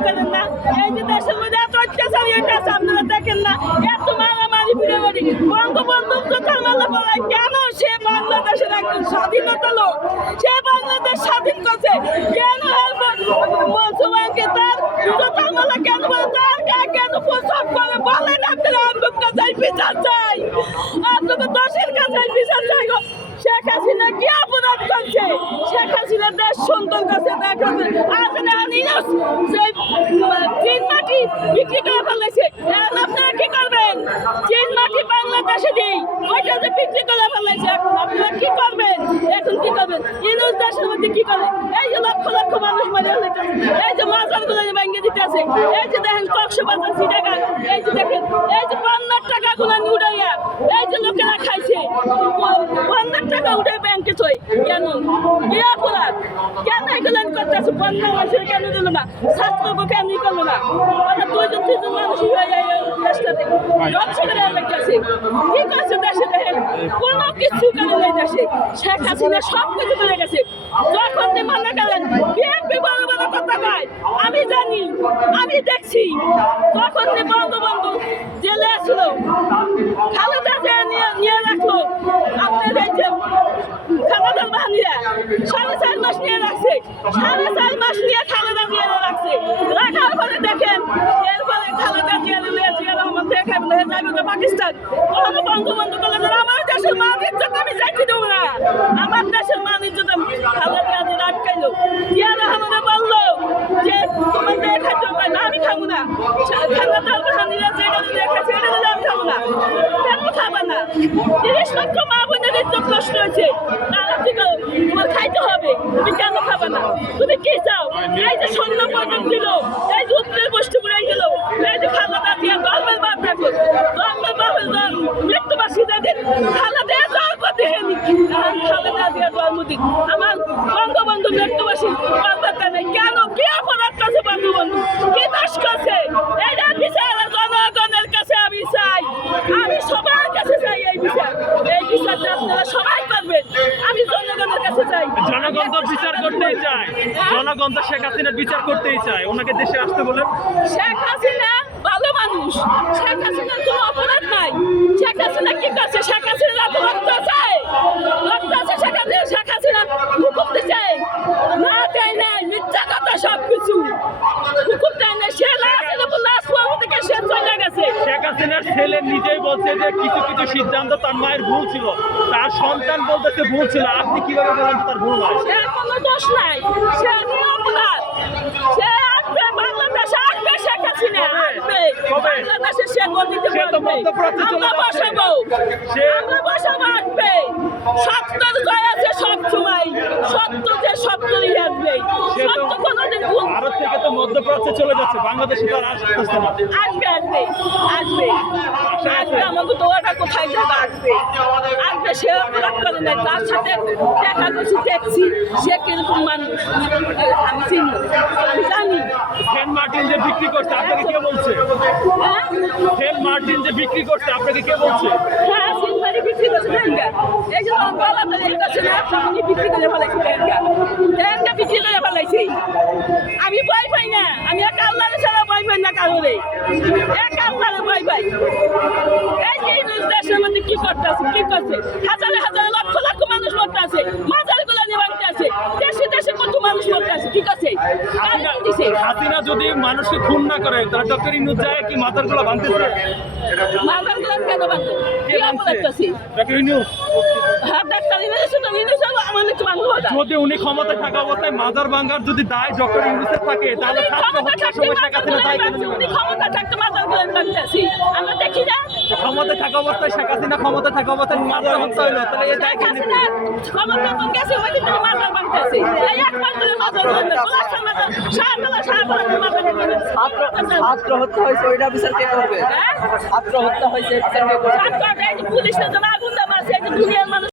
না। এই যে দেশের মধ্যে এত অত্যাচার এটা আপনারা দেখেন না। এত মারামারি ফিরামারি বঙ্গবন্ধু কথা মালা বলা কেন সে বাংলাদেশের একজন স্বাধীনতা লোক? সে বাংলাদেশ স্বাধীন করছে। কেন মনসুমানকে তার কথা মালা কেন বলে? তার গায়ে কেন প্রসব করে? বলেন আপনারা আপনার কাছে বিচার চাই। আপনাকে দশের কাছে বিচার চাই শেখ হাসিনা কি চীন মাটি বিক্রি করে ফেলেছে এখন আপনারা কি করবেন চীন মাটি বাংলাদেশে নেই ওইটা যে বিক্রি করে ফেলেছে এখন আপনারা কি করবেন এখন কি করবেন ইউনুস দেশের মধ্যে কি করে এই যে লক্ষ লক্ষ মানুষ মারা হইতেছে এই যে মাজারগুলো ভেঙে দিতেছে এই যে দেখেন কক্সবাজার সিটাগাং এই যে দেখেন এই যে বন্যার টাকা গুলো উড়াইয়া, এই যে বন্যার টাকা উঠে ব্যাংকে থই কেন? কি অপরাধ? কেন এগুলো করতেছে? বন্যা মানুষের কেন দিল না? ছাত্রকে কেন করল না? ওরা দুইজন, তিনজন মানুষ হয়ে দেশটাতে। লাগতেছে কি করছে দেশে দেখেন? কোনো কিছু করে নেই দেশে। শেখ হাসিনা সব কিছু করে গেছে। যখন মনে করেন বিএনপি বড় বড় কথা কয়। আমি জানি, আমি দেখছি। যখন দিয়ে বঙ্গবন্ধু জেলে আসলো খালেদা জিয়া নিয়ে নিয়ে রাখল আপনার এই যে খালেদার বাহিনীরা সাড়ে চার মাস নিয়ে রাখছে। সাড়ে চার মাস নিয়ে খালেদা জিয়া রাখছে। রাখার পরে দেখেন, এরপরে খালেদা জিয়া নিয়ে জিয়া রহমান থেকে খাবেন যাবে পাকিস্তান। ওখানে বঙ্গবন্ধু কলেজের আমার দেশের মান ইজ্জত আমি যাইতে দেবো না। আমার দেশের মান ইজ্জত খালেদা জিয়া আটকাইলো। জিয়া রহমানে বলল যে, তোমার দিয়ে খাইতে পাই না, আমি খাব না। খালেদার বাহিনীরা যেটা দেখাচ্ছে এটা আমি না। কেন খাবে না? লক্ষ মা বোনের ইজ্জত নষ্ট হয়েছে তারা কি করো? তোমার খাইতে হবে তুমি কেন খাবে না তুমি কি চাও এই যে স্বর্ণ পদক দিল। এই যে উত্তর গোষ্ঠী বুড়াই দিল। এই যে খালাদা দিয়ে ধর্মের বাপ দেখো। বাপের জন্ম মৃত্যুবাসী যাদের খালাদা জন্ম দেয়নি খালাদা দিয়ে জন্মদিন আমার বঙ্গবন্ধু মৃত্যুবাসী কলকাতা নেই। কেন? কি অপরাধ করছে বঙ্গবন্ধু? কি দোষ করছে? এটা বিচার জনগণের কাছে আমি চাই। আমি সবার কাছে চাই এই বিচার। এই বিচারটা আপনারা সবাই করবেন। আমি জনগণের কাছে চাই। জনগণ করতেই চায় জনগণ তো শেখ হাসিনার বিচার করতেই চায়। ওনাকে দেশে আসতে বলে শেখ হাসিনা ভালো মানুষ। শেখ হাসিনার কোনো অপরাধ নাই। শেখ হাসিনা কি করছে শেখ হাসিনা এত রক্ত চায় রক্ত আছে শেখ হাসিনা শেখ হাসিনা হুকুম দিচ্ছে না দেয় নাই মিথ্যা কথা সব কিছু হুকুম দেয় না সে লাশ লাশ পাওয়া থেকে সে চলে গেছে শেখ হাসিনার ছেলে নিজেই বলছে যে কিছু কিছু সিদ্ধান্ত তার মায়ের ভুল ছিল। তার সন্তান বলতেছে ভুল ছিল আপনি কীভাবে বলেন তার ভুল সে কোনো দোষ নাই সে সে আসবে বাংলাদেশে আসবে শেখ হাসিনা আসবে। কবে? বাংলাদেশে সে গদিতে সে তো বসবে আমরা বসাবো। সে- আমরা বসাবো আসবে। সত্যের জয় আছে সব সময় সত্য যে আসবে। তো- সত্য কোনোদিন ভুল ভারত থেকে তো মধ্যপ্রাচ্যে চলে যাচ্ছে বাংলাদেশে তো আর আসতেছে না। আসবে আসবে আসবে। আসবে আমাকে দোয়াটা কোথায় যাবে আসবে। আসবে সে অপরাধ করে নাই। তার সাথে দেখা করছি দেখছি সে কীরকম মানুষ। আমি চিনি আমি জানি। সেন্ট মার্টিন যে বিক্রি করছে আপনাকে কে বলছে? হ্যাঁ? সেন্ট মার্টিন যে বিক্রি করছে আপনাকে কে বলছে? হ্যাঁ আমি ভয় পাই না। আমি এক আল্লাহরে ছাড়া ভয় পাই না কারোরে এক আল্লাহরে ভয় পাই। এই ইউনুস দেশের কি করতেছে, কি করছে? হাজারে হাজারে লক্ষ লক্ষ মানুষ মরতে আছে মাজারগুলা নিয়ে ভাঙতে আছে। দেশে দেশে কত মানুষ মরতে আছে ঠিক আছে হাসিনা যদি মানুষকে খুন না করে, তাহলে ডক্টর ইনুজ যায় কি মাথারগুলো ভাঙতেছে? কেন ভাঙতে কি অপরাধ করছে? হ্যাঁ ডাক্তার আমার একটু যদি উনি ক্ষমতায় থাকা অবস্থায় মাজার ভাঙার যদি দায় ডক্টর ইউনুসের থাকে তাহলে ছাত্র ক্ষমতা হত্যার থাকতে সময় দায় কেন উনি ক্ষমতা থাকতে মাজার ভাঙতেছি আমরা দেখি না। ক্ষমতায় থাকা অবস্থায় শেখ হাসিনা ক্ষমতায় থাকা অবস্থায় মাজার হত্যা হইল তাহলে এই দায় শেখ কে নেবে? হাসিনা ক্ষমতা তো গেছে ওই দিন মাজার ভাঙতেছি এই এক মাস মাজার ভাঙতে গোলাপ মাজার সাহাবেলা সাহাবেলা মাজার ছাত্র ছাত্র হত্যা হয়েছে, ওইটা বিচার কে করবে? আত্মহত্যা হয়েছে, বিচার কে করবে? মানুষ